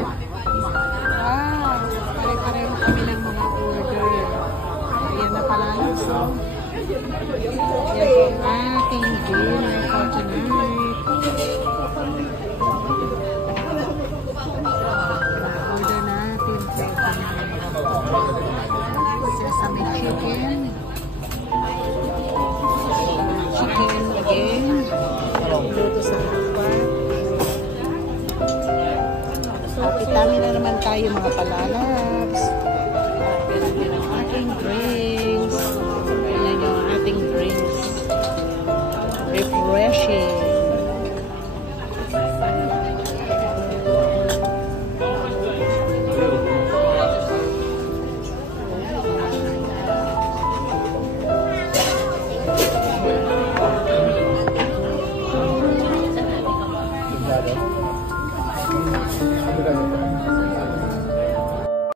Wow! Pare-pareho kami ng mga order. Ayan na pala. So, yan po ating dinner for tonight. Na-order natin for tonight. Sesame chicken. Chicken again. Luto sa hapon. Itami na naman tayo mga palalabs. Ganun din ang ating drinks. Ayan yung ating drinks. Refreshing.